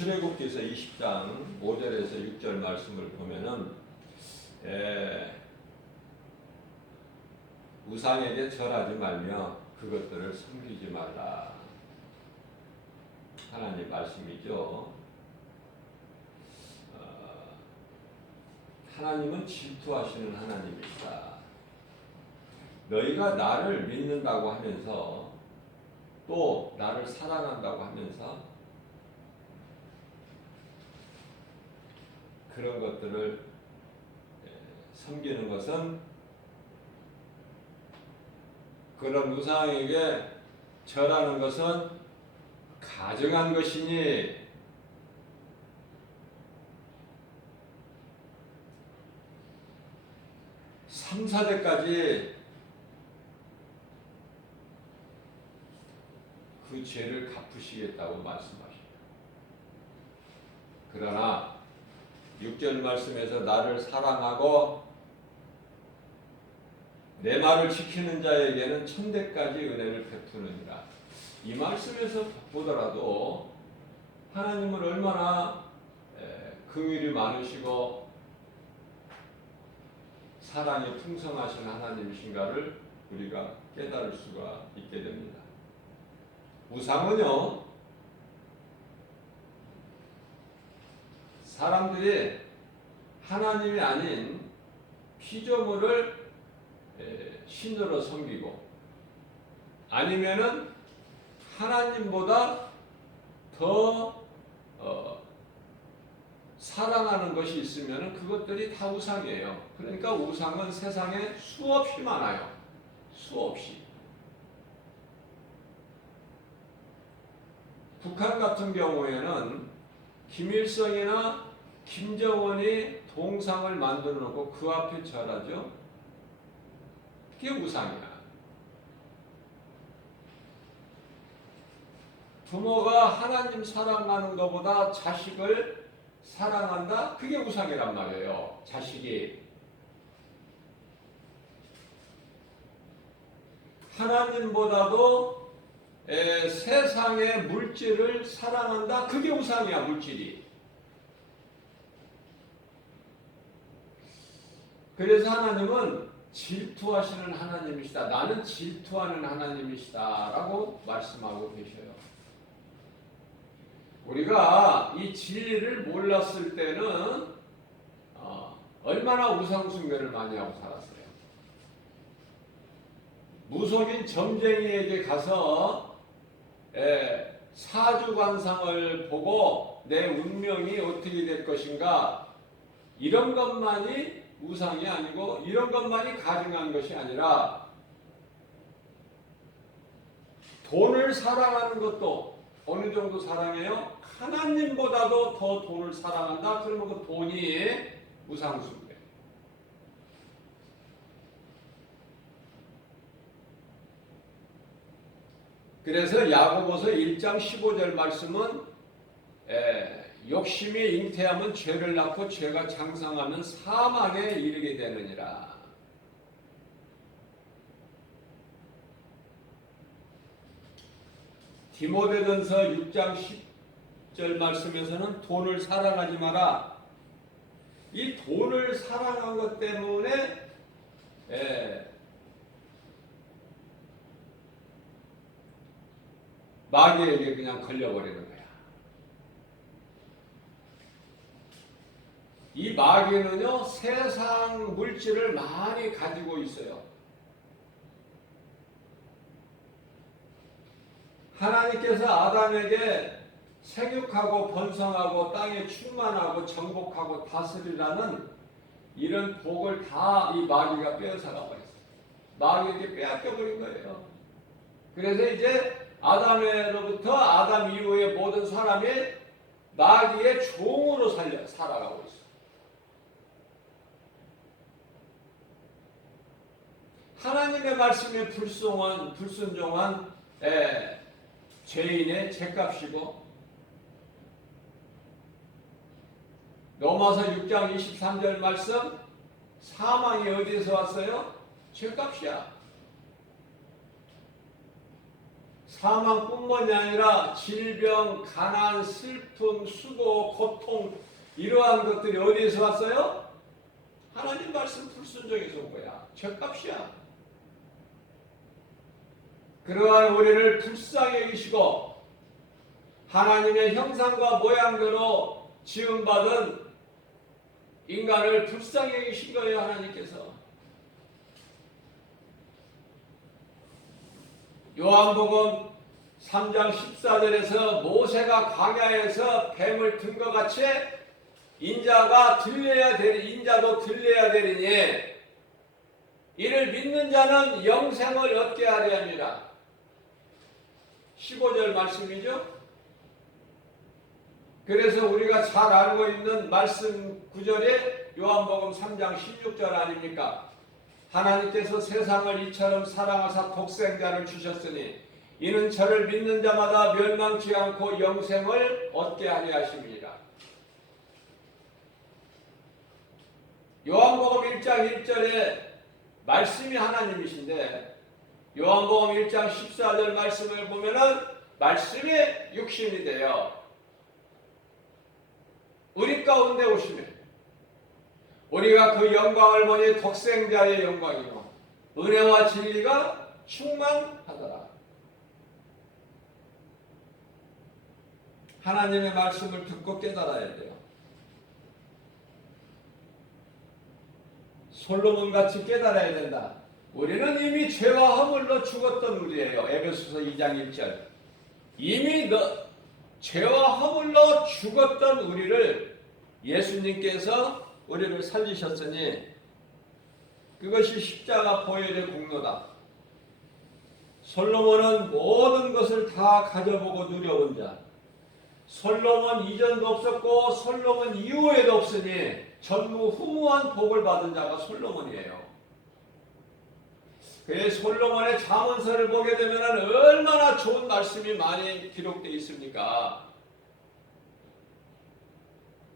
출애굽기서 20장 5절에서 6절 말씀을 보면은 우상에게 절하지 말며 그것들을 섬기지 말라. 하나님 말씀이죠. 하나님은 질투하시는 하나님이시다. 너희가 나를 믿는다고 하면서 또 나를 사랑한다고 하면서 그런 것들을 섬기는 것은 그런 우상에게 절하는 것은 가증한 것이니 삼, 4대까지 그 죄를 갚으시겠다고 말씀하십니다. 그러나 6절 말씀에서 나를 사랑하고 내 말을 지키는 자에게는 천대까지 은혜를 베푸느니라. 이 말씀에서 보더라도 하나님은 얼마나 긍휼이 많으시고 사랑이 풍성하신 하나님이신가를 우리가 깨달을 수가 있게 됩니다. 우상은요, 사람들이 하나님이 아닌 피조물을 신으로 섬기고 아니면은 하나님보다 더 사랑하는 것이 있으면 그것들이 다 우상이에요. 그러니까 우상은 세상에 수없이 많아요. 수없이. 북한 같은 경우에는 김일성이나 김정은이 동상을 만들어 놓고 그 앞에 절하죠. 그게 우상이야. 부모가 하나님 사랑하는 것보다 자식을 사랑한다? 그게 우상이란 말이에요. 자식이. 하나님보다도 세상의 물질을 사랑한다? 그게 우상이야, 물질이. 그래서 하나님은 질투하시는 하나님이시다. 나는 질투하는 하나님이시다. 라고 말씀하고 계셔요. 우리가 이 진리를 몰랐을 때는 얼마나 우상숭배를 많이 하고 살았어요. 무속인 점쟁이에게 가서 사주관상을 보고 내 운명이 어떻게 될 것인가 이런 것만이 우상이 아니고 이런 것만이 가증한 것이 아니라 돈을 사랑하는 것도 어느 정도 사랑해요? 하나님보다도 더 돈을 사랑한다? 그러면 그 돈이 우상숭배. 그래서 야고보서 1장 15절 말씀은 욕심이 잉태하면 죄를 낳고 죄가 장성하면 사망에 이르게 되느니라. 디모데전서 6장 10절 말씀에서는 돈을 사랑하지 마라. 이 돈을 사랑한 것 때문에 마귀에게 그냥 걸려버리는 거야. 이 마귀는요, 세상 물질을 많이 가지고 있어요. 하나님께서 아담에게 생육하고 번성하고 땅에 충만하고 정복하고 다스리라는 이런 복을 다 이 마귀가 빼앗아가 버렸어요. 마귀에게 빼앗겨 버린 거예요. 그래서 이제 아담으로부터 아담 이후의 모든 사람이 마귀의 종으로 살아가고 있어요. 하나님의 말씀에 불순종한 죄인의 죄값이고 로마서 6장 23절 말씀 사망이 어디에서 왔어요? 죄값이야. 사망뿐만이 아니라 질병, 가난, 슬픔, 수고, 고통 이러한 것들이 어디에서 왔어요? 하나님 말씀 불순종에서 온 거야. 죗값이야. 그러한 우리를 불쌍히 여기시고 하나님의 형상과 모양대로 지음받은 인간을 불쌍히 여기신 거예요. 하나님께서. 요한복음 3장 14절에서 모세가 광야에서 뱀을 든 것 같이 인자도 들려야 되리니 이를 믿는 자는 영생을 얻게 하려 함이라. 15절 말씀이죠. 그래서 우리가 잘 알고 있는 말씀 구절이 요한복음 3장 16절 아닙니까? 하나님께서 세상을 이처럼 사랑하사 독생자를 주셨으니 이는 저를 믿는 자마다 멸망치 않고 영생을 얻게 하려 하심이니라. 요한복음 1장 1절에 말씀이 하나님이신데 요한복음 1장 14절 말씀을 보면은 말씀이 육신이 되어 우리 가운데 오시며 우리가 그 영광을 보니 독생자의 영광이요 은혜와 진리가 충만하더라. 하나님의 말씀을 듣고 깨달아야 돼요. 솔로몬같이 깨달아야 된다. 우리는 이미 죄와 허물로 죽었던 우리예요. 에베소서 2장 1절. 이미 죄와 허물로 죽었던 우리를 예수님께서 우리를 살리셨으니 그것이 십자가 보혈의 공로다. 솔로몬은 모든 것을 다 가져보고 누려본 자. 솔로몬 이전도 없었고 솔로몬 이후에도 없으니 전무후무한 복을 받은 자가 솔로몬이에요. 그래서 솔로몬의 잠언서를 보게 되면 얼마나 좋은 말씀이 많이 기록되어 있습니까?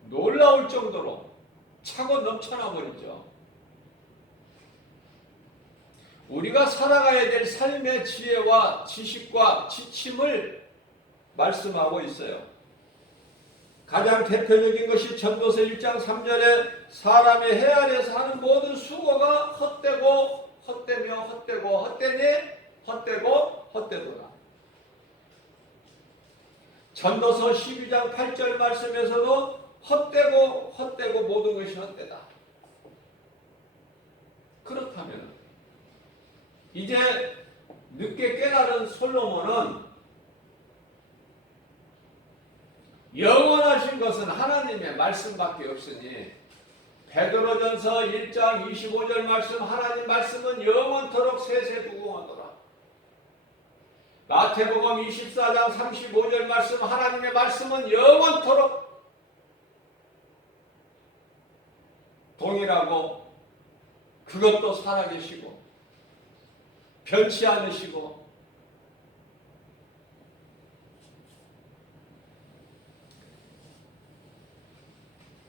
놀라울 정도로 차고 넘쳐나 버리죠. 우리가 살아가야 될 삶의 지혜와 지식과 지침을 말씀하고 있어요. 가장 대표적인 것이 전도서 1장 3절에 사람의 해 아래에서 하는 모든 수고가 헛되고 헛되며 헛되고 헛되니 헛되고 헛되도다. 전도서 12장 8절 말씀에서도 헛되고 모든 것이 헛되다. 그렇다면 이제 늦게 깨달은 솔로몬은 영원하신 것은 하나님의 말씀밖에 없으니 베드로전서 1장 25절 말씀 하나님 말씀은 영원토록 세세무궁하더라. 마태복음 24장 35절 말씀 하나님의 말씀은 영원토록 동일하고 그것도 살아계시고 변치 않으시고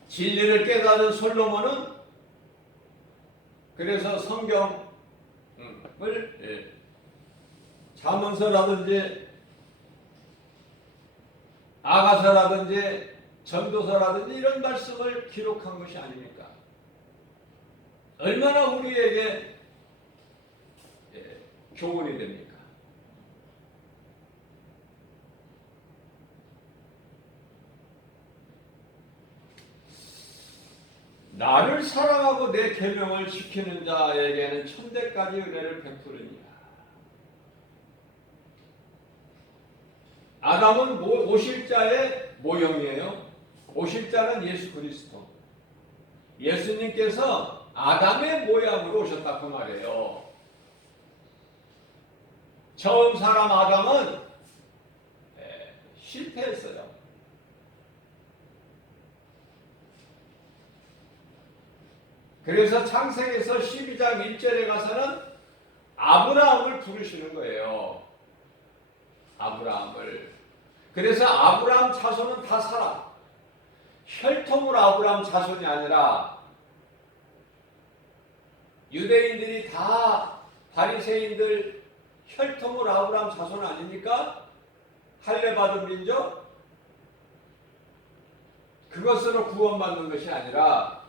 진리를 깨닫는 솔로몬은 그래서 성경을 잠언서라든지 아가서라든지 전도서라든지 이런 말씀을 기록한 것이 아닙니까? 얼마나 우리에게 교훈이 됩니까? 나를 사랑하고 내 계명을 지키는 자에게는 천대까지 은혜를 베푸느니라. 아담은 오실 자의 모형이에요. 오실 자는 예수 그리스도. 예수님께서 아담의 모양으로 오셨다 그 말이에요. 처음 사람 아담은 실패했어요. 그래서 창세기에서 12장 1절에 가서는 아브라함을 부르시는 거예요. 아브라함을. 그래서 아브라함 자손은 다 살아. 혈통으로 아브라함 자손이 아니라 유대인들이 다 바리새인들 혈통을 아브라함 자손 아닙니까? 할례 받은 민족? 그것으로 구원받는 것이 아니라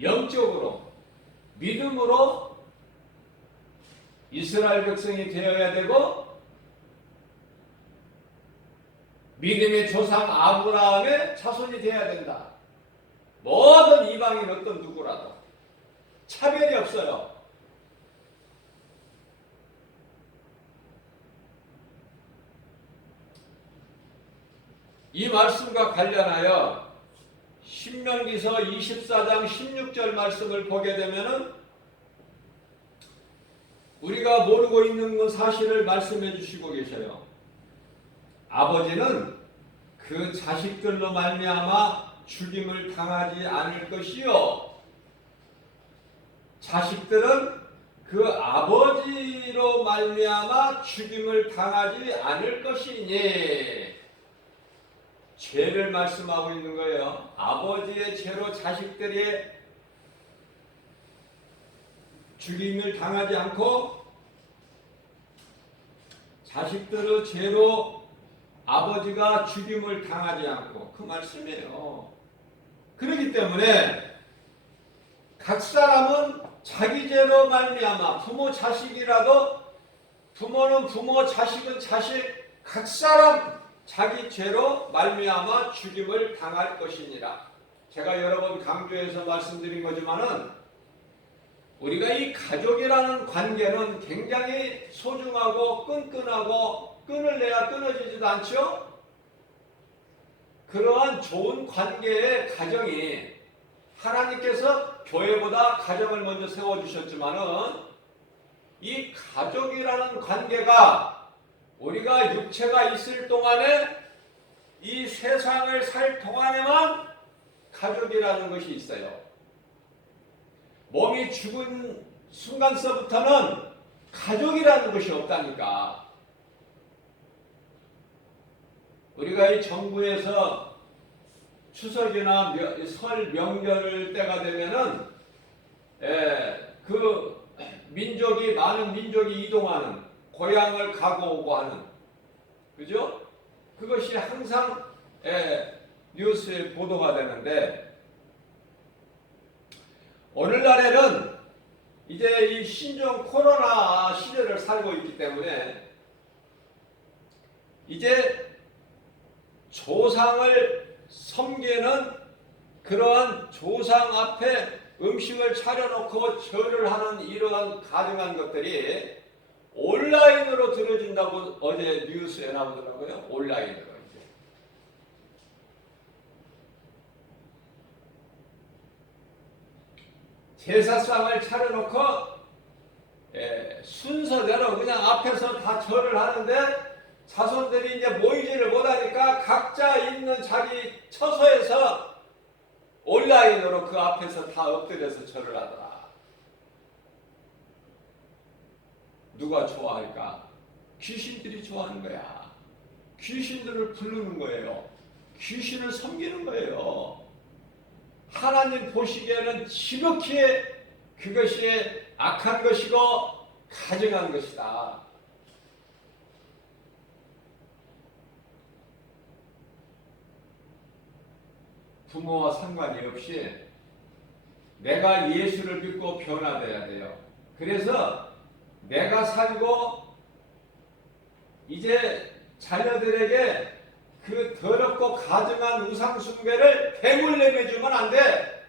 영적으로 믿음으로 이스라엘 백성이 되어야 되고 믿음의 조상 아브라함의 자손이 되어야 된다. 모든 이방인 어떤 누구라도 차별이 없어요. 이 말씀과 관련하여 신명기서 24장 16절 말씀을 보게 되면은 우리가 모르고 있는 그 사실을 말씀해 주시고 계셔요. 아버지는 그 자식들로 말미암아 죽임을 당하지 않을 것이요, 자식들은 그 아버지로 말미암아 죽임을 당하지 않을 것이니, 죄를 말씀하고 있는 거예요. 아버지의 죄로 자식들이 죽임을 당하지 않고 자식들의 죄로 아버지가 죽임을 당하지 않고, 그 말씀이에요. 그렇기 때문에 각 사람은 자기 죄로 말미암아, 부모 자식이라도, 부모는 부모, 자식은 자식, 각 사람 자기 죄로 말미암아 죽임을 당할 것이니라. 제가 여러 번 강조해서 말씀드린 거지만은 우리가 이 가족이라는 관계는 굉장히 소중하고 끈끈하고 끈을 내야 끊어지지도 않죠. 그러한 좋은 관계의 가정이, 하나님께서 교회보다 가정을 먼저 세워주셨지만은 이 가족이라는 관계가 우리가 육체가 있을 동안에, 이 세상을 살 동안에만 가족이라는 것이 있어요. 몸이 죽은 순간서부터는 가족이라는 것이 없다니까. 우리가 이 정부에서 추석이나 설 명절 때가 되면은 그 민족이, 많은 민족이 이동하는, 고향을 가고 오고 하는, 그죠? 그것이 항상 뉴스에 보도가 되는데, 오늘날에는 이제 이 신종 코로나 시대를 살고 있기 때문에 이제 조상을 섬기는, 그러한 조상 앞에 음식을 차려놓고 절을 하는 이러한 가능한 것들이 온라인으로 들어진다고 어제 뉴스에 나오더라고요. 온라인으로 이제. 제사상을 차려놓고 순서대로 그냥 앞에서 다 절을 하는데, 자손들이 이제 모이지를 못하니까 각자 있는 자기 처소에서 온라인으로 그 앞에서 다 엎드려서 절을 하더라. 누가 좋아할까? 귀신들이 좋아하는 거야. 귀신들을 부르는 거예요. 귀신을 섬기는 거예요. 하나님 보시기에는 지극히 그것이 악한 것이고 가증한 것이다. 부모와 상관이 없이 내가 예수를 믿고 변화돼야 돼요. 그래서 내가 살고 이제 자녀들에게 그 더럽고 가증한 우상 숭배를 대물 내매주면 안 돼.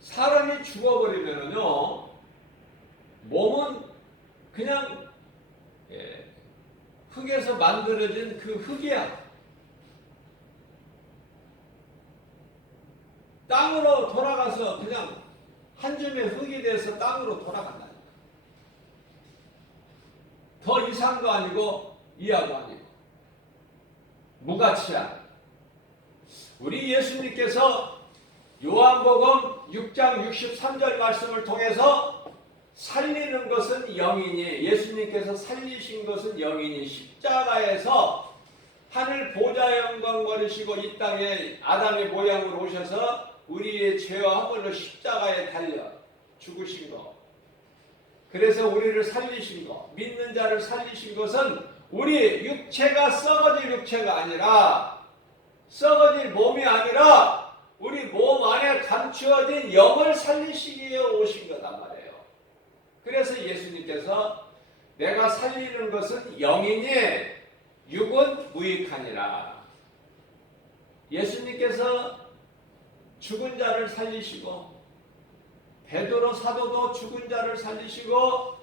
사람이 죽어버리면은요, 몸은 그냥 흙에서 만들어진 그 흙이야. 땅으로 돌아가서 그냥 한 줌의 흙이 돼서 땅으로 돌아간다니까. 더 이상도 아니고 이하도 아니고 무가치야. 우리 예수님께서 요한복음 6장 63절 말씀을 통해서 살리는 것은 영이니, 예수님께서 살리신 것은 영이니, 십자가에서 하늘 보좌의 영광 버리시고 이 땅에 아담의 모양으로 오셔서 우리의 죄와 허물로 십자가에 달려 죽으신 것. 그래서 우리를 살리신 것, 믿는 자를 살리신 것은 우리 육체가 썩어질 육체가 아니라, 썩어질 몸이 아니라 우리 몸 안에 감추어진 영을 살리시기 위해 오신 거단 말이에요. 그래서 예수님께서 내가 살리는 것은 영이니 육은 무익하니라. 예수님께서 죽은 자를 살리시고, 베드로 사도도 죽은 자를 살리시고,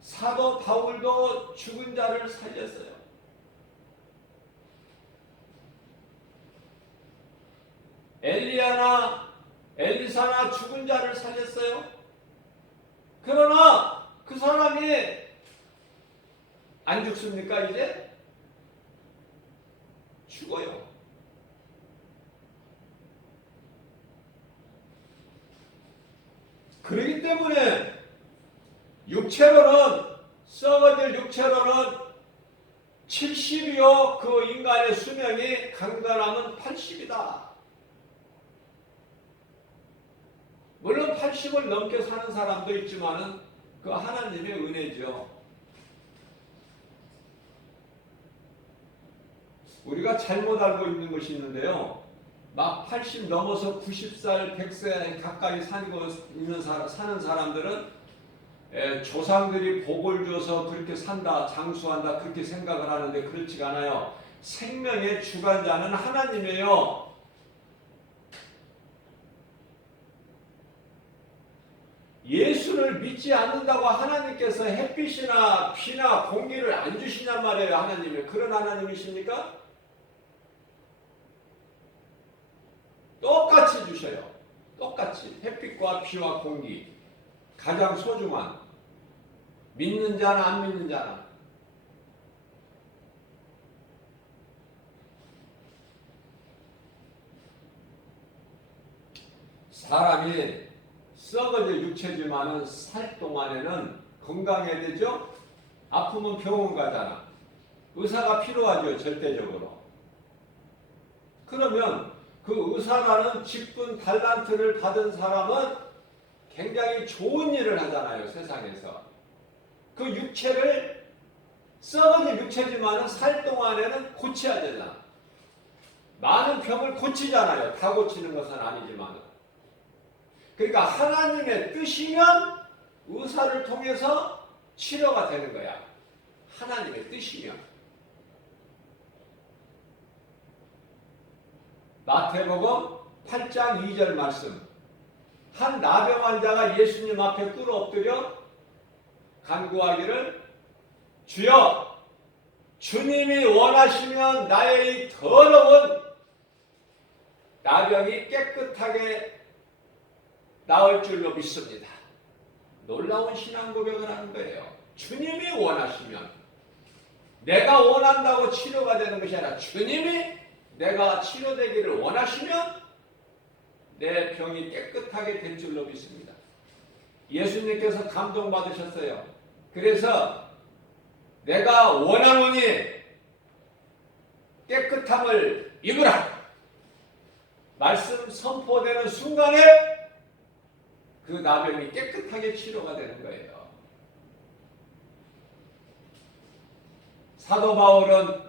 사도 바울도 죽은 자를 살렸어요. 엘리야나 엘리사나 죽은 자를 살렸어요. 그러나 그 사람이 안 죽습니까? 이제 죽어요. 그렇기 때문에 육체로는, 썩어질 육체로는 70이요 그 인간의 수명이 강건하면 80이다. 물론 80을 넘게 사는 사람도 있지만은 그 하나님의 은혜죠. 우리가 잘못 알고 있는 것이 있는데요. 막 80 넘어서 90살, 100세 가까이 사는 사람들은 조상들이 복을 줘서 그렇게 산다, 장수한다 그렇게 생각을 하는데 그렇지가 않아요. 생명의 주관자는 하나님이에요. 예수를 믿지 않는다고 하나님께서 햇빛이나 비나 공기를 안 주시냔 말이에요. 하나님이 그런 하나님이십니까? 똑같이 주셔요. 똑같이 햇빛과 비와 공기, 가장 소중한, 믿는 자나 안 믿는 자나. 사람이 썩어질 육체지만은 살 동안에는 건강해야 되죠. 아프면 병원 가잖아. 의사가 필요하죠. 절대적으로. 그러면 그 의사라는 직분 달란트를 받은 사람은 굉장히 좋은 일을 하잖아요. 세상에서. 그 육체를, 썩어질 육체지만은 살 동안에는 고쳐야 되잖아. 많은 병을 고치잖아요. 다 고치는 것은 아니지만. 그러니까 하나님의 뜻이면 의사를 통해서 치료가 되는 거야. 하나님의 뜻이면. 마태복음 8장 2절 말씀. 한 나병 환자가 예수님 앞에 꿇어 엎드려 간구하기를, 주여, 주님이 원하시면 나의 이 더러운 나병이 깨끗하게 나을 줄로 믿습니다. 놀라운 신앙 고백을 하는 거예요. 주님이 원하시면, 내가 원한다고 치료가 되는 것이 아니라 주님이 내가 치료되기를 원하시면 내 병이 깨끗하게 될 줄로 믿습니다. 예수님께서 감동받으셨어요. 그래서 내가 원하노니 깨끗함을 입으라. 말씀 선포되는 순간에 그 나병이 깨끗하게 치료가 되는 거예요. 사도 바울은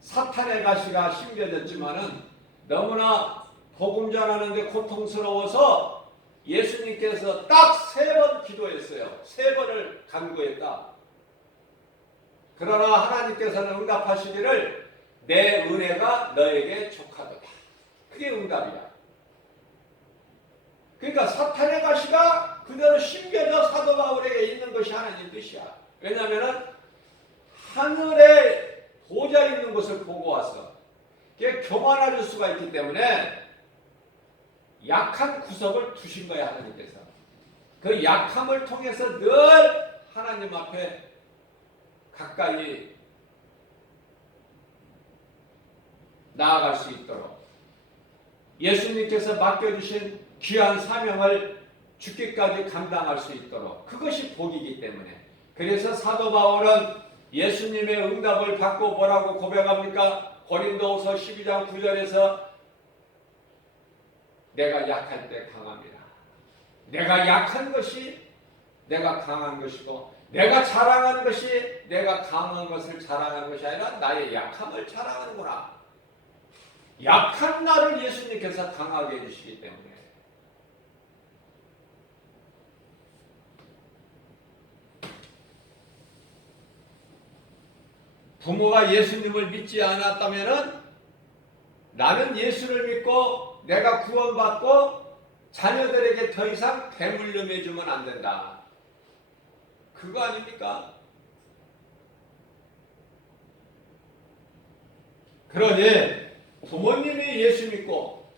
사탄의 가시가 심겨졌지만은 너무나 복음 전하는데 고통스러워서 예수님께서 딱 3번 기도했어요. 3번을 간구했다. 그러나 하나님께서는 응답하시기를 내 은혜가 너에게 족하도다. 그게 응답이야. 그러니까 사탄의 가시가 그대로 심겨져 사도 바울에게 있는 것이 하나님 뜻이야. 왜냐하면 하늘에 보좌 있는 것을 보고 왔어. 그게 교만할 수가 있기 때문에 약한 구석을 두신 거야. 하나님께서. 그 약함을 통해서 늘 하나님 앞에 가까이 나아갈 수 있도록 예수님께서 맡겨주신 귀한 사명을 죽기까지 감당할 수 있도록, 그것이 복이기 때문에. 그래서 사도 바울은 예수님의 응답을 받고 뭐라고 고백합니까? 고린도후서 12장 9절에서 내가 약할 때 강합니다. 내가 약한 것이 내가 강한 것이고, 내가 자랑하는 것이 내가 강한 것을 자랑하는 것이 아니라 나의 약함을 자랑하는구나. 약한 나를 예수님께서 강하게 해주시기 때문에. 부모가 예수님을 믿지 않았다면 나는 예수를 믿고 내가 구원받고 자녀들에게 더 이상 대물림해 주면 안 된다. 그거 아닙니까? 그러니 부모님이 예수 믿고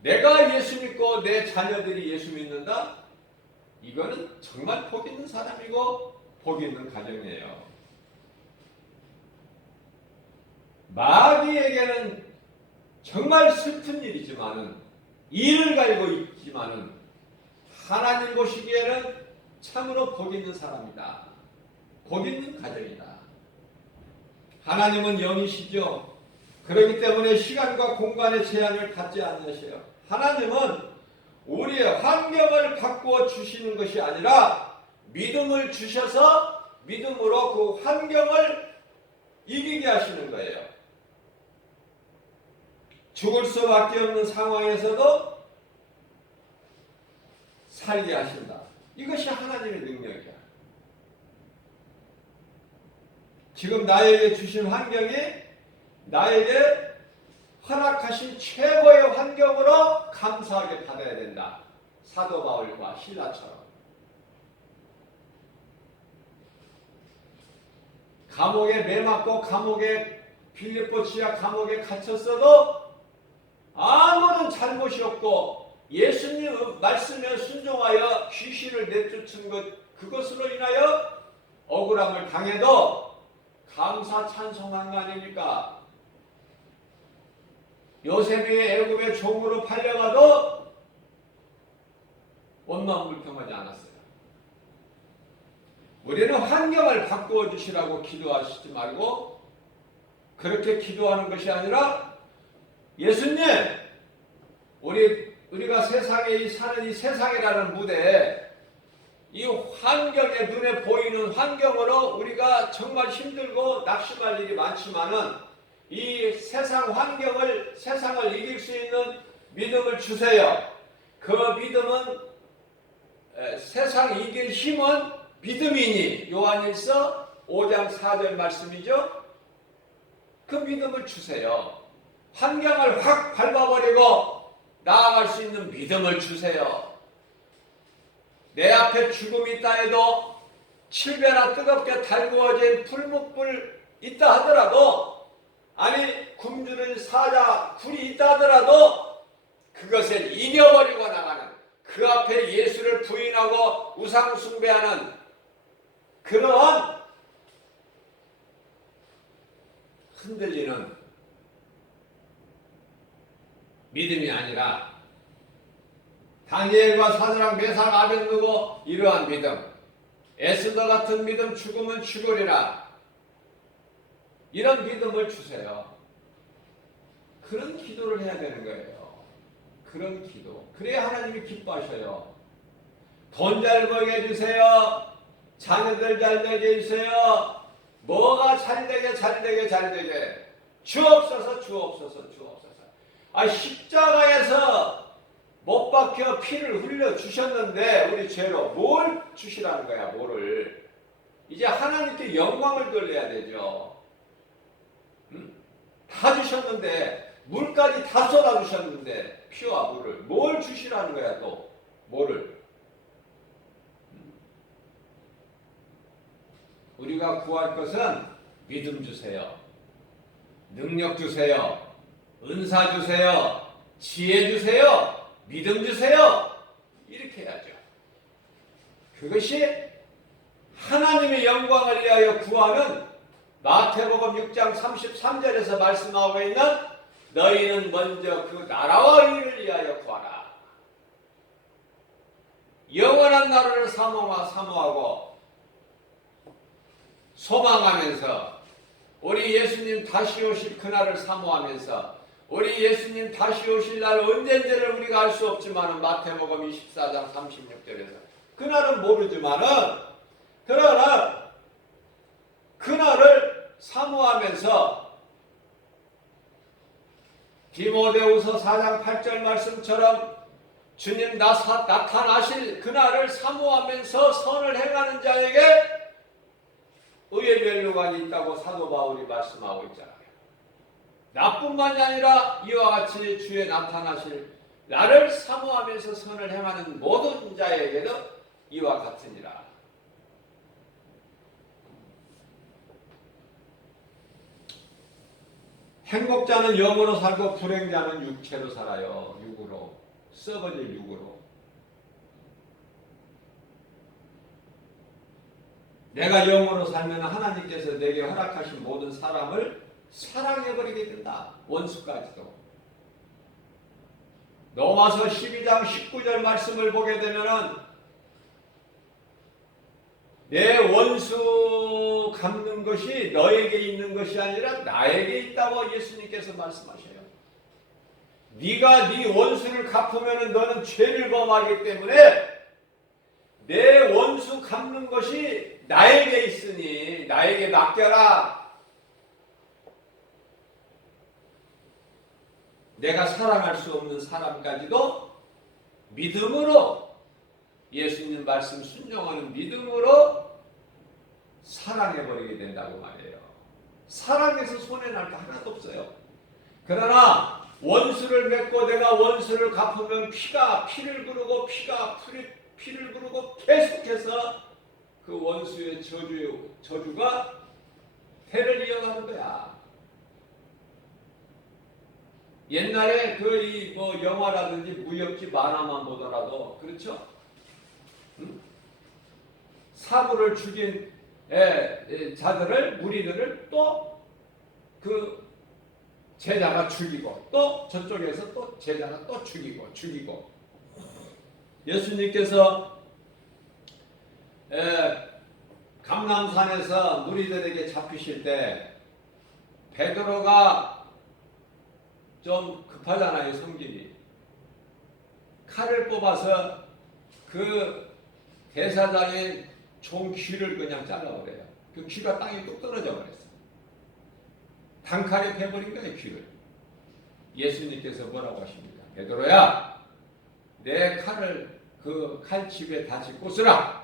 내가 예수 믿고 내 자녀들이 예수 믿는다? 이거는 정말 복 있는 사람이고 복 있는 가정이에요. 마귀에게는 정말 슬픈 일이지만은, 이를 갈고 있지만은, 하나님 보시기에는 참으로 복 있는 사람이다. 복 있는 가정이다. 하나님은 영이시죠. 그렇기 때문에 시간과 공간의 제한을 갖지 않으셔요. 하나님은 우리의 환경을 바꾸어 주시는 것이 아니라 믿음을 주셔서 믿음으로 그 환경을 이기게 하시는 거예요. 죽을 수밖에 없는 상황에서도 살게 하신다. 이것이 하나님의 능력이야. 지금 나에게 주신 환경이 나에게 허락하신 최고의 환경으로 감사하게 받아야 된다. 사도 바울과 신라처럼. 감옥에 매맞고 감옥에 빌립보 지하 감옥에 갇혔어도 아무런 잘못이 없고 예수님 말씀에 순종하여 귀신을 내쫓은 것, 그것으로 인하여 억울함을 당해도 감사 찬송한 거 아닙니까? 요셉이 애굽의 종으로 팔려가도 원망 불평하지 않았어요. 우리는 환경을 바꾸어 주시라고 기도하시지 말고 그렇게 기도하는 것이 아니라, 예수님, 우리가 세상에 사는 이 세상이라는 무대에 이 환경에 눈에 보이는 환경으로 우리가 정말 힘들고 낙심할 일이 많지만은 이 세상을 이길 수 있는 믿음을 주세요. 그 믿음은 세상 이길 힘은 믿음이니, 요한일서 5장 4절 말씀이죠. 그 믿음을 주세요. 환경을 확 밟아버리고 나아갈 수 있는 믿음을 주세요. 내 앞에 죽음이 있다 해도 7배나 뜨겁게 달구어진 풀목불 있다 하더라도, 아니 굶주린 사자 굴이 있다 하더라도 그것을 이겨버리고 나가는, 그 앞에 예수를 부인하고 우상 숭배하는 그런 흔들리는 믿음이 아니라 다니엘과 사드락 메삭 아벳느고 이러한 믿음, 에스더 같은 믿음, 죽으면 죽으리라, 이런 믿음을 주세요. 그런 기도를 해야 되는 거예요. 그런 기도. 그래야 하나님이 기뻐하셔요. 돈 잘 벌게 해주세요. 자녀들 잘 되게 해주세요. 뭐가 잘 되게 주옵소서. 십자가에서 못 박혀 피를 흘려 주셨는데 우리 죄로 뭘 주시라는 거야, 뭐를. 이제 하나님께 영광을 돌려야 되죠. 다 주셨는데, 물까지 다 쏟아 주셨는데, 피와 물을 뭘 주시라는 거야, 또 뭐를. 우리가 구할 것은 믿음 주세요, 능력 주세요, 은사 주세요, 지혜 주세요, 믿음 주세요, 이렇게 해야죠. 그것이 하나님의 영광을 위하여 구하는 마태복음 6장 33절에서 말씀하고 있는 너희는 먼저 그 나라와 의를 위하여 구하라. 영원한 나라를 사모하고 소망하면서 우리 예수님 다시 오실 그날을 사모하면서 우리 예수님 다시 오실 날 언젠지를 우리가 알 수 없지만 마태복음 24장 36절에서 그날은 모르지만은 그러나 그날을 사모하면서 디모데후서 4장 8절 말씀처럼 주님 나타나실 그날을 사모하면서 선을 행하는 자에게 의의 멸류관이 있다고 사도 바울이 말씀하고 있잖아요. 나뿐만이 아니라 이와 같이 주의 나타나실 나를 사모하면서 선을 행하는 모든 자에게도 이와 같으니라. 행복자는 영으로 살고 불행자는 육체로 살아요. 육으로. 썩어질 육으로. 내가 영으로 살면 하나님께서 내게 허락하신 모든 사람을 사랑해버리게 된다. 원수까지도. 로마서 12장 19절 말씀을 보게 되면은 내 원수 갚는 것이 너에게 있는 것이 아니라 나에게 있다고 예수님께서 말씀하셔요. 네가 네 원수를 갚으면 너는 죄를 범하기 때문에 내 원수 갚는 것이 나에게 있으니 나에게 맡겨라. 내가 사랑할 수 없는 사람까지도 믿음으로 예수님 말씀 순종하는 믿음으로 사랑해버리게 된다고 말해요. 사랑해서 손해날 거 하나도 없어요. 그러나 원수를 맺고 내가 원수를 갚으면 피를 부르고 피를 부르고 계속해서 그 원수의 저주가 대를 이어가는 거야. 옛날에 영화라든지 무협지 만화만 보더라도 그렇죠? 사부를 죽인 무리들을 또 그 제자가 죽이고 또 저쪽에서 또 제자가 또 죽이고 예수님께서 감람산에서 무리들에게 잡히실 때 베드로가 좀 급하잖아요. 성질이. 칼을 뽑아서 그 대사장의 종 귀를 그냥 잘라버려요. 그 귀가 땅에 뚝 떨어져 버렸어요. 단칼에 패버린 거예요. 귀를. 예수님께서 뭐라고 하십니까? 베드로야, 내 칼을 그 칼집에 다시 꽂으라.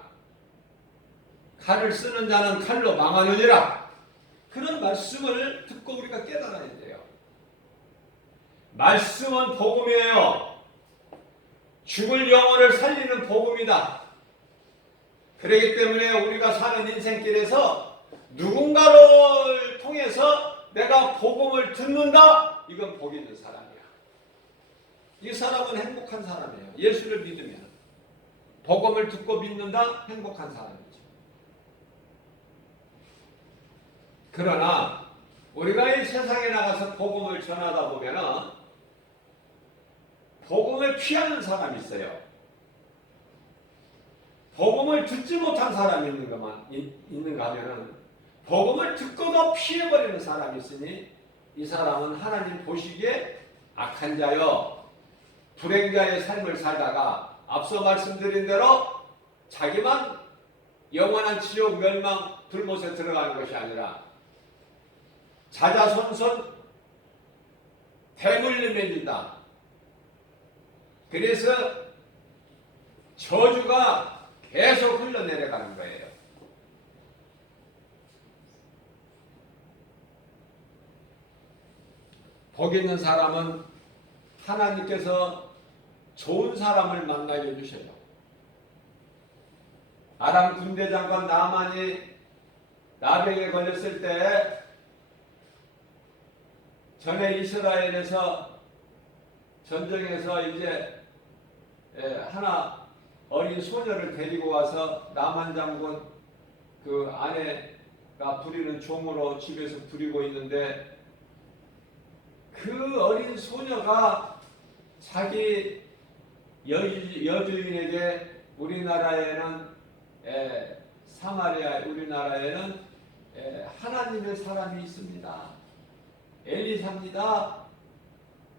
칼을 쓰는 자는 칼로 망하느니라. 그런 말씀을 듣고 우리가 깨달아야 돼요. 말씀은 복음이에요. 죽을 영혼을 살리는 복음이다. 그렇기 때문에 우리가 사는 인생길에서 누군가를 통해서 내가 복음을 듣는다? 이건 복 있는 사람이야. 이 사람은 행복한 사람이에요. 예수를 믿으면. 복음을 듣고 믿는다? 행복한 사람이죠. 그러나 우리가 이 세상에 나가서 복음을 전하다 보면은 복음을 피하는 사람이 있어요. 복음을 듣지 못한 사람이 있는가 하면은 복음을 듣고도 피해버리는 사람이 있으니 이 사람은 하나님 보시기에 악한 자요 불행자의 삶을 살다가 앞서 말씀드린 대로 자기만 영원한 지옥 멸망 불못에 들어가는 것이 아니라 자자손손 대물림에 준다. 그래서 저주가 계속 흘러내려가는 거예요. 복 있는 사람은 하나님께서 좋은 사람을 만나게 해주셔요. 아람 군대장관 나만이 나병에 걸렸을 때 전에 이스라엘에서 전쟁에서 이제 하나 어린 소녀를 데리고 와서 나만 장군 그 아내가 부리는 종으로 집에서 부리고 있는데 그 어린 소녀가 자기 여주인에게 우리나라에는 하나님의 사람이 있습니다. 엘리사입니다.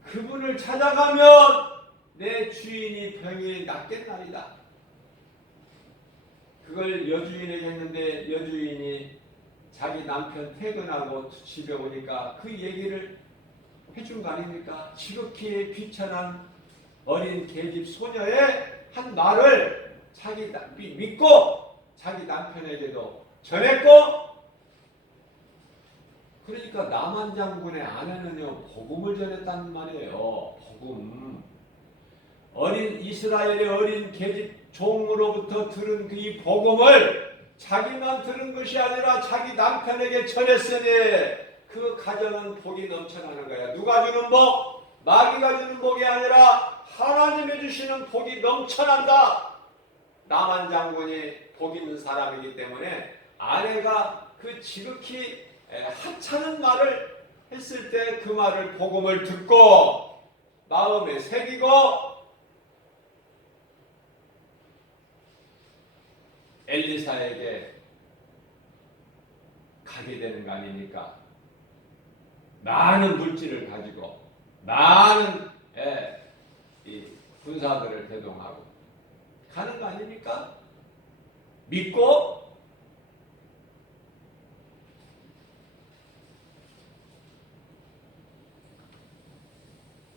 그분을 찾아가면 내 주인이 병이 낫겠나이다. 그걸 여주인에게 했는데 여주인이 자기 남편 퇴근하고 집에 오니까 그 얘기를 해준 거 아닙니까? 지극히 비천한 어린 계집 소녀의 한 말을 자기 믿고 자기 남편에게도 전했고, 그러니까 나만 장군의 아내는요 복음을 전했단 말이에요. 복음. 어린 이스라엘의 어린 계집 종으로부터 들은 그 이 복음을 자기만 들은 것이 아니라 자기 남편에게 전했으니 그 가정은 복이 넘쳐나는 거야. 누가 주는 복? 마귀가 주는 복이 아니라 하나님이 주시는 복이 넘쳐난다. 나만 장군이 복 있는 사람이기 때문에 아내가 그 지극히 하찮은 말을 했을 때 그 말을 복음을 듣고 마음에 새기고 엘리사에게 가게 되는 거 아닙니까? 많은 물질을 가지고 많은 이 군사들을 대동하고 가는 거 아닙니까? 믿고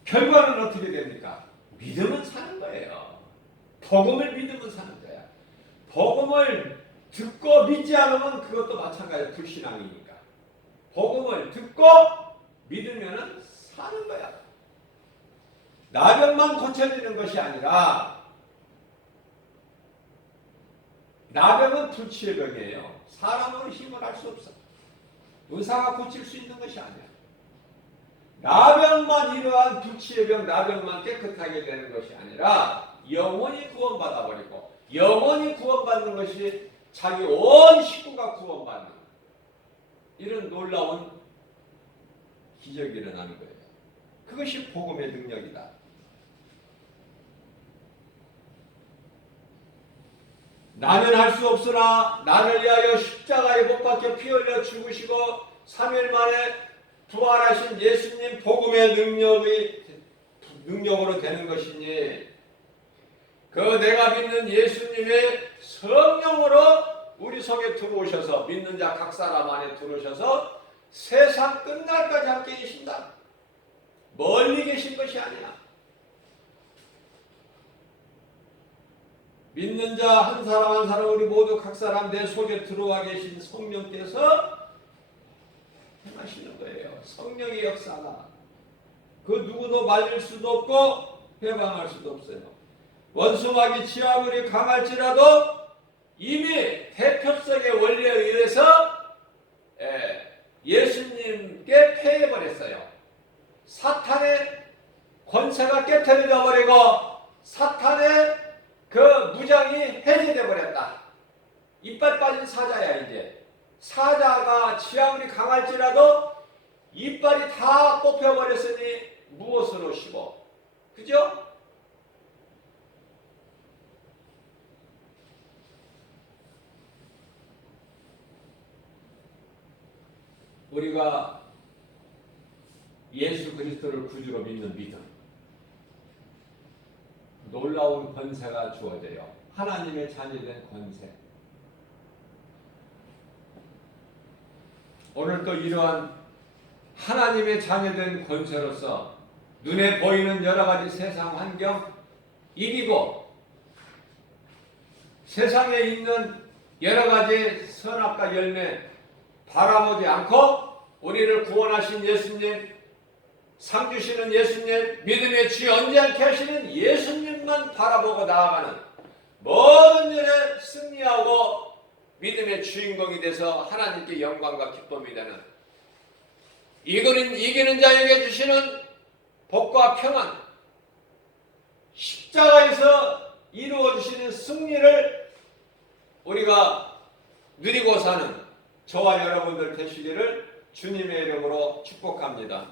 결과는 어떻게 됩니까? 믿으면 사는 거예요. 복음을 믿으면 사는 거야. 복음을 듣고 믿지 않으면 그것도 마찬가지예요. 불신앙이니까. 복음을 듣고 믿으면 사는 거야. 나병만 고쳐지는 것이 아니라 나병은 불치의 병이에요. 사람으로 힘을 할 수 없어. 의사가 고칠 수 있는 것이 아니야. 나병만 이러한 불치의 병, 나병만 깨끗하게 되는 것이 아니라 영원히 구원받아버리고 영원히 구원받는 것이 자기 온 식구가 구원받는 이런 놀라운 기적이 일어나는 거예요. 그것이 복음의 능력이다. 나는 할 수 없으나 나를 위하여 십자가에 못 박혀 피 흘려 죽으시고 3일 만에 부활하신 예수님 복음의 능력으로 되는 것이니 그 내가 믿는 예수님의 성령으로 우리 속에 들어오셔서 믿는 자 각 사람 안에 들어오셔서 세상 끝날까지 함께 계신다. 멀리 계신 것이 아니야. 믿는 자 한 사람 한 사람 우리 모두 각 사람 내 속에 들어와 계신 성령께서 행하시는 거예요. 성령의 역사가 그 누구도 말릴 수도 없고 해방할 수도 없어요. 원수마귀 지하물이 강할지라도 이미 대표성의 원리에 의해서 예수님께 패해버렸어요. 사탄의 권세가 깨트려져 버리고 사탄의 그 무장이 해제되어 버렸다. 이빨 빠진 사자야. 이제 사자가 지하물이 강할지라도 이빨이 다 뽑혀버렸으니 무엇으로 씹어? 그죠? 우리가 예수 그리스도를 구주로 믿는 믿음, 놀라운 권세가 주어져요. 하나님의 자녀된 권세. 오늘 또 이러한 하나님의 자녀된 권세로서 눈에 보이는 여러 가지 세상 환경 이기고 세상에 있는 여러 가지 선악과 열매 바라보지 않고 우리를 구원하신 예수님, 상 주시는 예수님, 믿음의 주 언제않게 하시는 예수님만 바라보고 나아가는 모든 일에 승리하고 믿음의 주인공이 돼서 하나님께 영광과 기쁨이 되는 이기는 자에게 주시는 복과 평안, 십자가에서 이루어 주시는 승리를 우리가 누리고 사는 저와 여러분들 되시기를 주님의 이름으로 축복합니다.